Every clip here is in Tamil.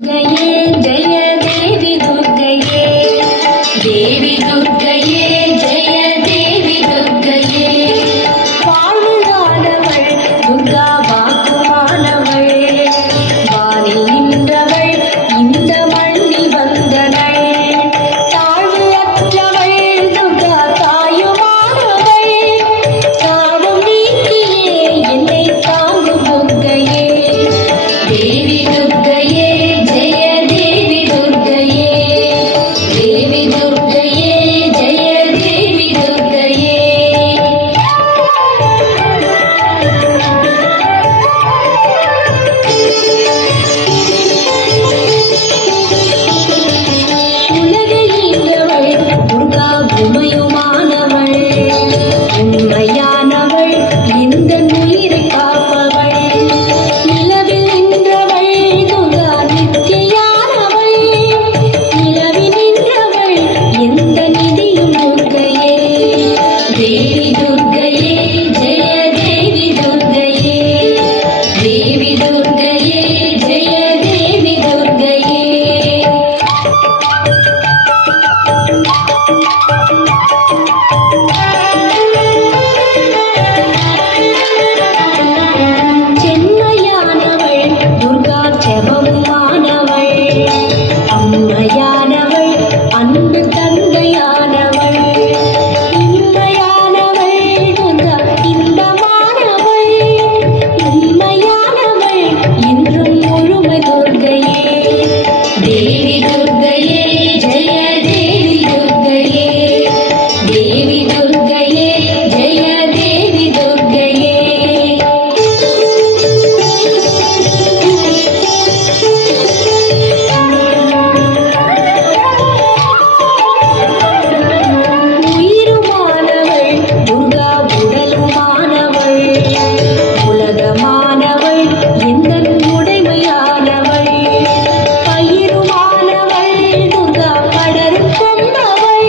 जय जय देवी दुर्गये देवी दुर्गये जय देवी दुर्गये வாழ்வானவள் துர்கா வாக்குமானவள் வானில் நின்றவள் இந்த மண்ணில் வந்தவள் தாழ்வு அற்றவள் துர்கா தாயுமானவள் தாவும் நீக்கியே என்னை தாங்கும் துர்கையே देवी दुर्गये जय देवी दुर्गये देवी दुर्गये जय देवी दुर्गये உலகை ஈன்றவள் துர்கா உமையுமானவள் உண்மையானவள் இந்த உயிரை காப்பவள் நிலவில் நின்றவள் துர்கா நித்தியானவள் நிலவில் நின்றவள் எந்த நிதியும் துர்கையே தேவி துர்கையே ஜெய தேவி துர்கையே தேவி துர்கையே ஜெய தேவி துர்கையே செம்மையானவள் துர்கா செபமானவள் அம்மையானவள் அன்பு தந்தையானவள் இன்மையானவள் துர்கா இன்பமானவள் உண்மையானவள் என்றும் முழுமை துர்கையே தேவி துர்கையே ஜெய தேவி துர்கையே தேவி துர்கையே ஜெய தேவி துர்கையே உயிருமானவள் துர்கா உடலுமானவள் உலகமானவள் எந்தன் உடைமையானவள் பயிருமானவள் துர்கா படரும் கொண்டவள்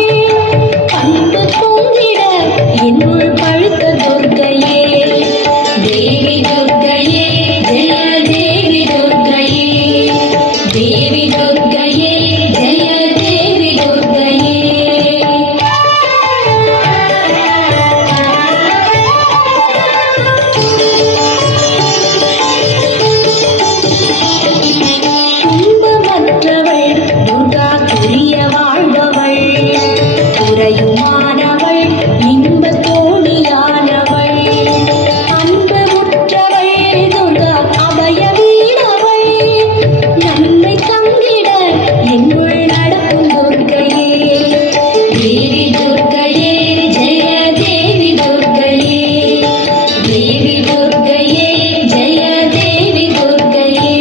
பண்பு பொங்கிட என்னுள் பழுத்த துர்கையே தேவி துர்கையே ஜெய தேவி துர்கையே தேவி துர்கையே ஜெய தேவி துர்கையே துன்பமற்றவள் துர்கா துரிய வாழ்ந்தவள் துறையுமானவள் இன்பத் தோணியானவள் அன்பு உற்றவள் துர்கா அபய வீணவள் நன்மை தங்கிட என்னுள் நடக்கும் துர்கையே தேவி துர்கையே ஜெய தேவி துர்கையே தேவி துர்கையே ஜெய தேவி துர்கையே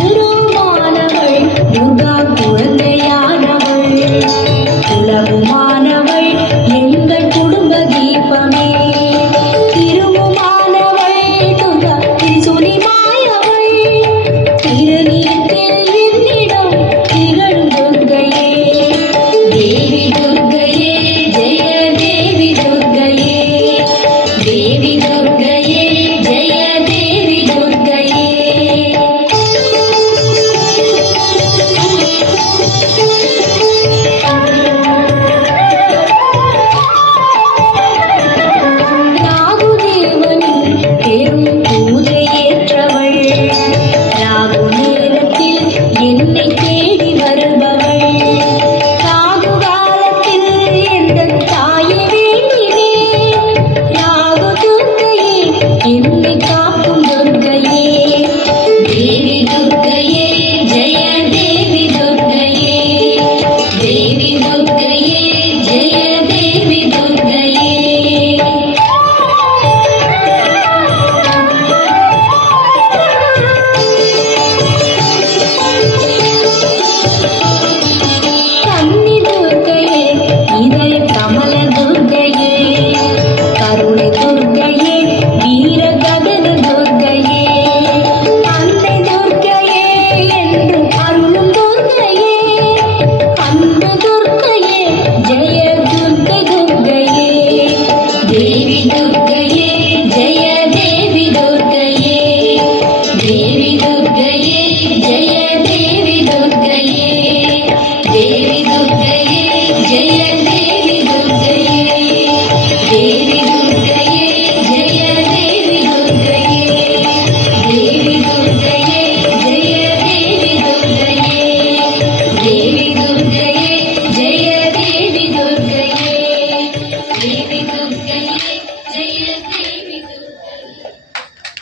குருமானவள் துர்கா குழந்தையானவள் குலவுமானவள் எங்கள் குடும்ப தீபமே திருவுமானவள் துர்கா திரிசூலிமாயவள் திருநீற்றில் என்னிடம் திகழும் துர்கையே தேவி துர்கையே ஜெய தேவி துர்கையே தேவி துர்கையே ஜெய தேவி துர்கையே நாகுதேவனின் பெரும் பூஜையேற்றவள் ராகு நேரத்தில் என்னை தேடி வருபவள் ராகு காலத்தில் எந்த தாயை வேண்டினேன் ராகு துர்கையே என்னை காக்கும் துர்கையே தேவி துர்கையே ஜெய தேவி துர்கையே தேவி துர்கையே ஜெய தேவி துர்கையே கன்னி துர்கையே இதய கமல துர்கையே கருணை துர்கையே வீர ககன துர்கையே அன்னை துர்கையே என்றும் அருளும் துர்கையே அன்பு துர்கையே ஜெய जय देवी दुर्गये जय देवी दुर्गये